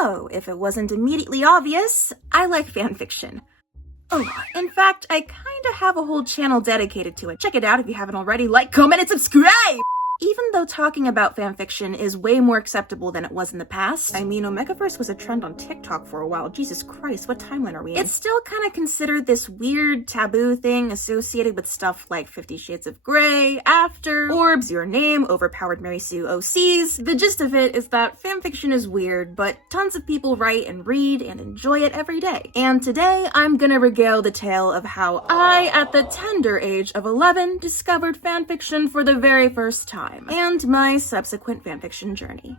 So, if it wasn't immediately obvious, I like fanfiction. Oh, in fact, I kinda have a whole channel dedicated to it. Check it out if you haven't already. Like, comment, and subscribe! Even though talking about fanfiction is way more acceptable than it was in the past, I mean, Omegaverse was a trend on TikTok for a while. Jesus Christ, what timeline are we in? It's still kind of considered this weird taboo thing associated with stuff like 50 Shades of Grey, After, Orbs, Your Name, Overpowered Mary Sue OCs. The gist of it is that fanfiction is weird, but tons of people write and read and enjoy it every day. And today, I'm gonna regale the tale of how I, at the tender age of 11, discovered fanfiction for the very first time, and my subsequent fanfiction journey.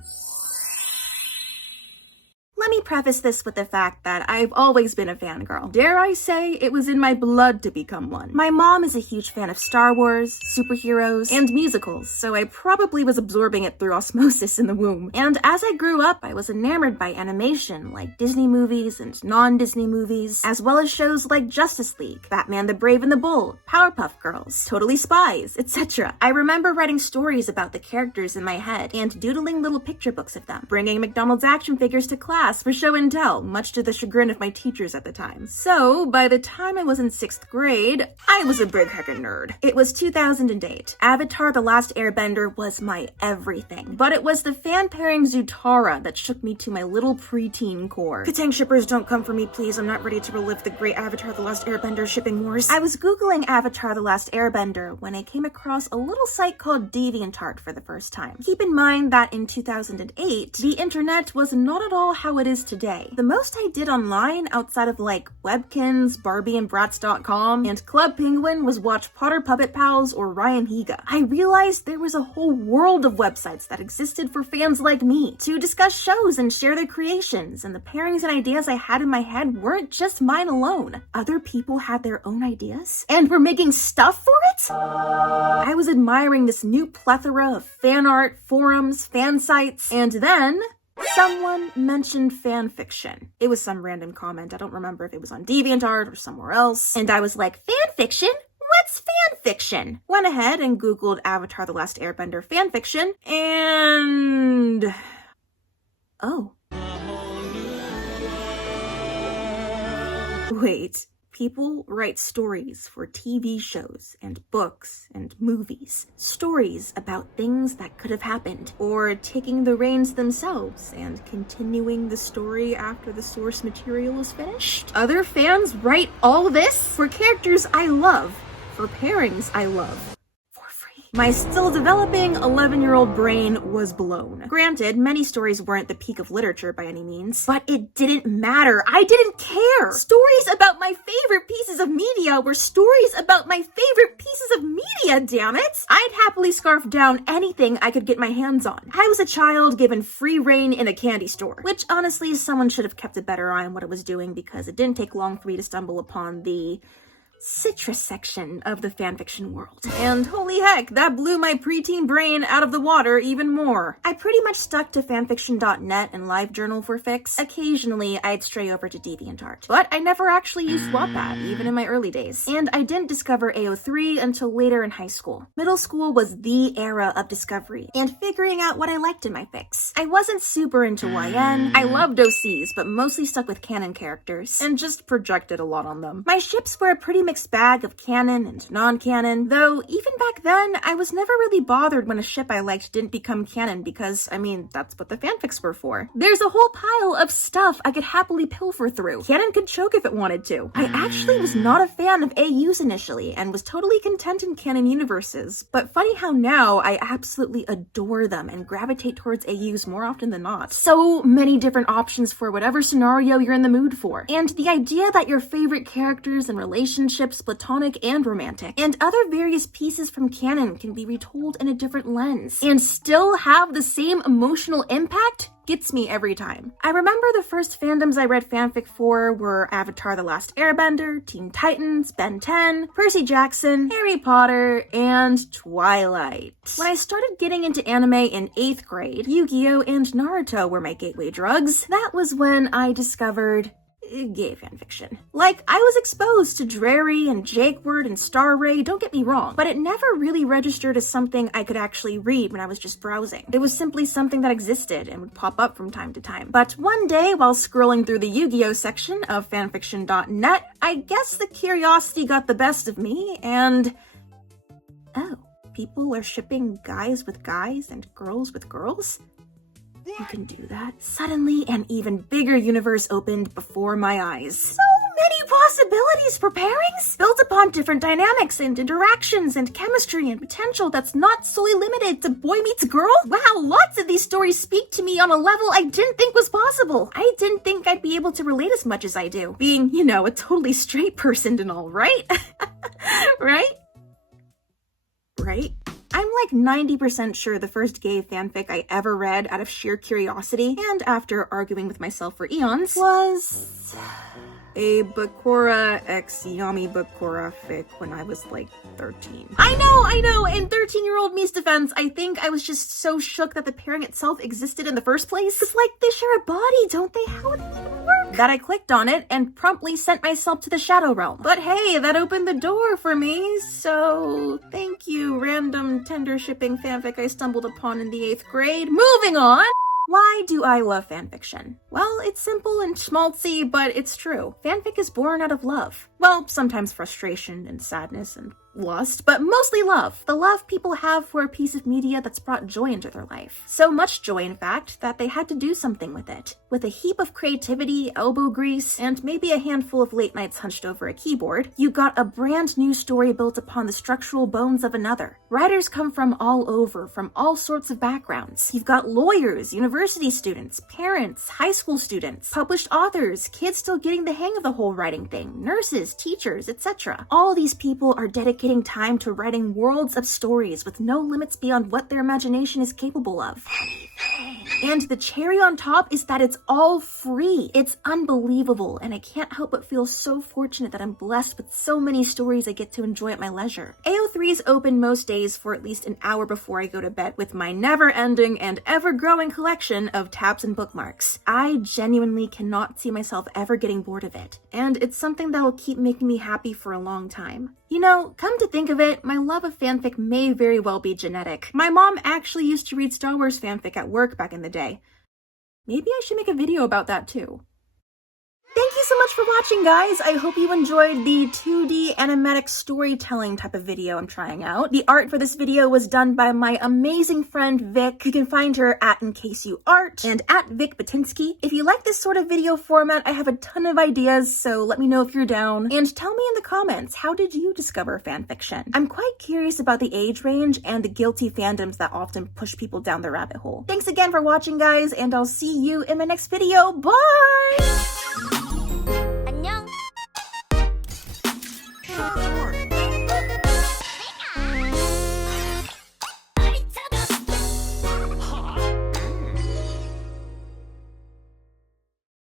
Let me preface this with the fact that I've always been a fangirl. Dare I say, it was in my blood to become one. My mom is a huge fan of Star Wars, superheroes, and musicals, so I probably was absorbing it through osmosis in the womb. And as I grew up, I was enamored by animation, like Disney movies and non-Disney movies, as well as shows like Justice League, Batman the Brave and the Bold, Powerpuff Girls, Totally Spies, etc. I remember writing stories about the characters in my head and doodling little picture books of them, bringing McDonald's action figures to class for show and tell, much to the chagrin of my teachers at the time. So, by the time I was in 6th grade, I was a big heckin' nerd. It was 2008. Avatar: The Last Airbender was my everything. But it was the fan pairing Zutara that shook me to my little preteen core. Katang shippers, don't come for me, please. I'm not ready to relive the great Avatar: The Last Airbender shipping wars. I was Googling Avatar: The Last Airbender when I came across a little site called DeviantArt for the first time. Keep in mind that in 2008, the internet was not at all how it is today. The most I did online, outside of like Webkins, BarbieandBrats.com, and Club Penguin, was watch Potter Puppet Pals or Ryan Higa. I realized there was a whole world of websites that existed for fans like me to discuss shows and share their creations, and the pairings and ideas I had in my head weren't just mine alone. Other people had their own ideas and were making stuff for it? I was admiring this new plethora of fan art, forums, fan sites, and then someone mentioned fanfiction. It was some random comment. I don't remember if it was on DeviantArt or somewhere else. And I was like, fanfiction? What's fanfiction? Went ahead and Googled Avatar: The Last Airbender fanfiction, and oh. Wait. People write stories for TV shows and books and movies. Stories about things that could have happened, or taking the reins themselves and continuing the story after the source material is finished. Other fans write all this for characters I love, for pairings I love. My still developing 11-year-old brain was blown. Granted, many stories weren't the peak of literature by any means, but it didn't matter. I didn't care. Stories about my favorite pieces of media were stories about my favorite pieces of media, damn it! I'd happily scarf down anything I could get my hands on. I was a child given free reign in a candy store, which honestly, someone should have kept a better eye on what I was doing, because it didn't take long for me to stumble upon the citrus section of the fanfiction world. And holy heck, that blew my preteen brain out of the water even more. I pretty much stuck to fanfiction.net and LiveJournal for fics. Occasionally, I'd stray over to DeviantArt. But I never actually used Wattpad, even in my early days. And I didn't discover AO3 until later in high school. Middle school was the era of discovery and figuring out what I liked in my fics. I wasn't super into YN. I loved OCs, but mostly stuck with canon characters, and just projected a lot on them. My ships were a pretty mixed bag of canon and non-canon, though even back then, I was never really bothered when a ship I liked didn't become canon, because, I mean, that's what the fanfics were for. There's a whole pile of stuff I could happily pilfer through. Canon could choke if it wanted to. I actually was not a fan of AUs initially, and was totally content in canon universes, but funny how now I absolutely adore them and gravitate towards AUs more often than not. So many different options for whatever scenario you're in the mood for. And the idea that your favorite characters and relationships, platonic and romantic, and other various pieces from canon can be retold in a different lens and still have the same emotional impact gets me every time. I remember the first fandoms I read fanfic for were Avatar: The Last Airbender, Teen Titans, Ben 10, Percy Jackson, Harry Potter, and Twilight. When I started getting into anime in 8th grade, Yu-Gi-Oh! And Naruto were my gateway drugs. That was when I discovered gay fanfiction. Like, I was exposed to Drary and Jakeward and Starray, don't get me wrong, but it never really registered as something I could actually read when I was just browsing. It was simply something that existed and would pop up from time to time. But one day, while scrolling through the Yu-Gi-Oh section of fanfiction.net, I guess the curiosity got the best of me, and oh, people are shipping guys with guys and girls with girls? You can do that? Suddenly, an even bigger universe opened before my eyes. So many possibilities for pairings, built upon different dynamics and interactions and chemistry and potential that's not solely limited to boy meets girl. Wow, lots of these stories speak to me on a level I didn't think was possible. I didn't think I'd be able to relate as much as I do, being, you know, a totally straight person and all, right? Right? I'm like 90% sure the first gay fanfic I ever read out of sheer curiosity, and after arguing with myself for eons, was a Bakura x Yami Bakura fic when I was like 13. I know, in 13-year-old me's defense, I think I was just so shook that the pairing itself existed in the first place. It's like, they share a body, don't they? How would it even work? That I clicked on it and promptly sent myself to the Shadow Realm. But hey, that opened the door for me, so thank you, random tender shipping fanfic I stumbled upon in the 8th grade. Moving on! Why do I love fanfiction? Well, it's simple and schmaltzy, but it's true. Fanfic is born out of love. Well, sometimes frustration and sadness and lust, but mostly love. The love people have for a piece of media that's brought joy into their life. So much joy, in fact, that they had to do something with it. With a heap of creativity, elbow grease, and maybe a handful of late nights hunched over a keyboard, you got a brand new story built upon the structural bones of another. Writers come from all over, from all sorts of backgrounds. You've got lawyers, university students, parents, high school students, published authors, kids still getting the hang of the whole writing thing, nurses, teachers, etc. All these people are dedicating time to writing worlds of stories with no limits beyond what their imagination is capable of. And the cherry on top is that it's all free. It's unbelievable, and I can't help but feel so fortunate that I'm blessed with so many stories I get to enjoy at my leisure. AO3's open most days for at least an hour before I go to bed with my never-ending and ever-growing collection of tabs and bookmarks. I genuinely cannot see myself ever getting bored of it, and it's something that will keep making me happy for a long time. You know, come to think of it, my love of fanfic may very well be genetic. My mom actually used to read Star Wars fanfic at work back in the day. Maybe I should make a video about that too. Thank you so much for watching, guys. I hope you enjoyed the 2D animatic storytelling type of video I'm trying out. The art for this video was done by my amazing friend Vic. You can find her at InCaseYouArt and at Vic Batinsky. If you like this sort of video format, I have a ton of ideas, so let me know if you're down. And tell me in the comments, how did you discover fanfiction? I'm quite curious about the age range and the guilty fandoms that often push people down the rabbit hole. Thanks again for watching, guys, and I'll see you in my next video. Bye!